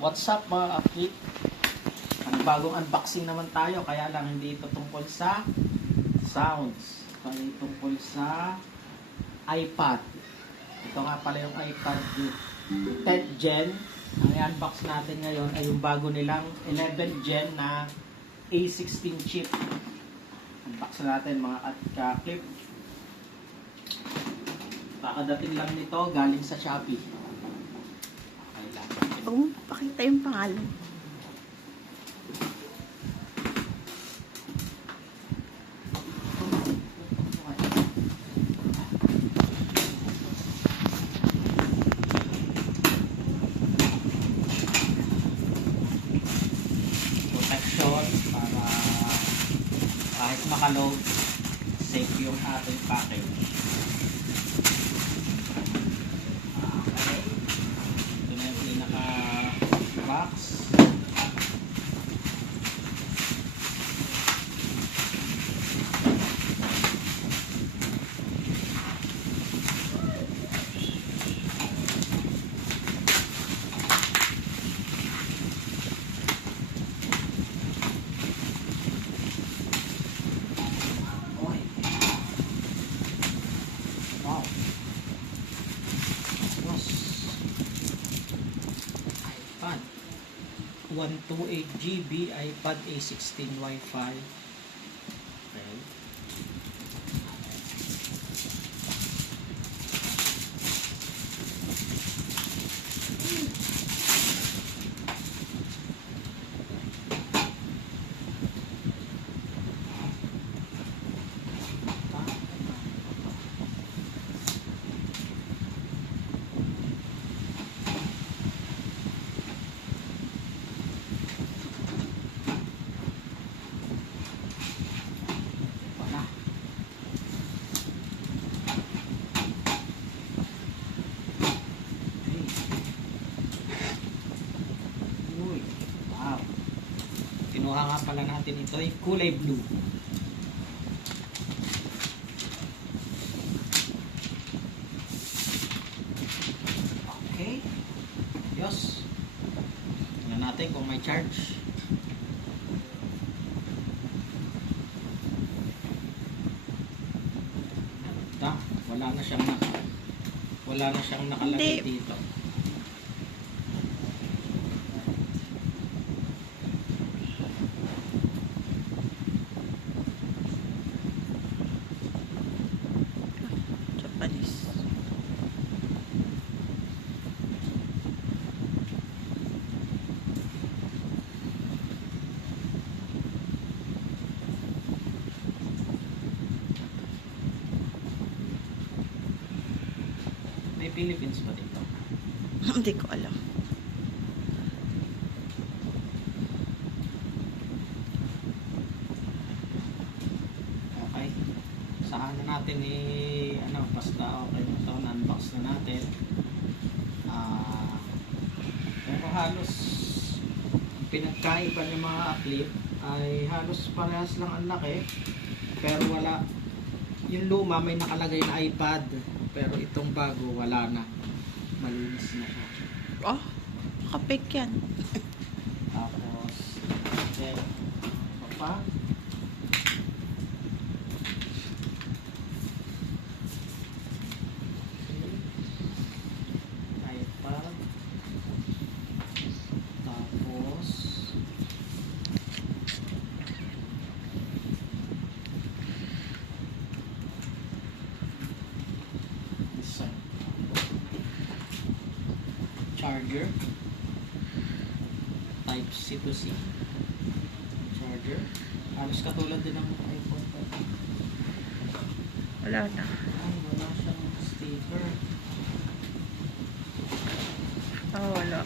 What's up mga kapit? Bagong unboxing naman tayo, kaya lang hindi ito tungkol sa sounds, kundi tungkol sa iPad. Ito nga pala yung iPad 10th Gen. Ang i-unbox natin ngayon ay yung bago nilang 11th Gen na A16 chip. Unbox natin mga kapit. Kakadating lang nito galing sa Shopee. Oo, pakita yung pangalan. Protection para kahit makaload, safe yung ating package. Okay. Ito na yung pinaka-box. Wow. iPad 128GB iPad A16 Wi-Fi. Okay. Kinuha nga pala natin ito ay kulay blue. Okay. Yes. Tingnan natin kung may charge. Wala na siyang nakalagay dito. May Philippines pa dito. Hindi ko alam. Okay. Saan na natin basta okay na ito, unbox na natin. Pero halos pinagkaiba ng mga clip ay halos parehas lang ang laki, pero wala. Yung luma may nakalagay na iPad, pero itong bago wala na, malinis na siya. Oh, kapik yan. Tapos then pa iPad, tapos charger, type C to C charger, halos katulad din ng iPhone. Wala na. Ay, wala siyang sticker. Oh, wala.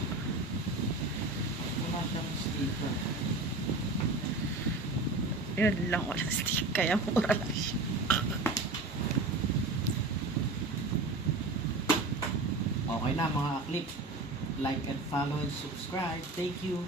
Wala siyang sticker. Yun lang, wala stick. Kaya mura lang siya. Okay na mga click. Like and follow and subscribe. Thank you.